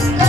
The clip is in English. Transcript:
Thank you.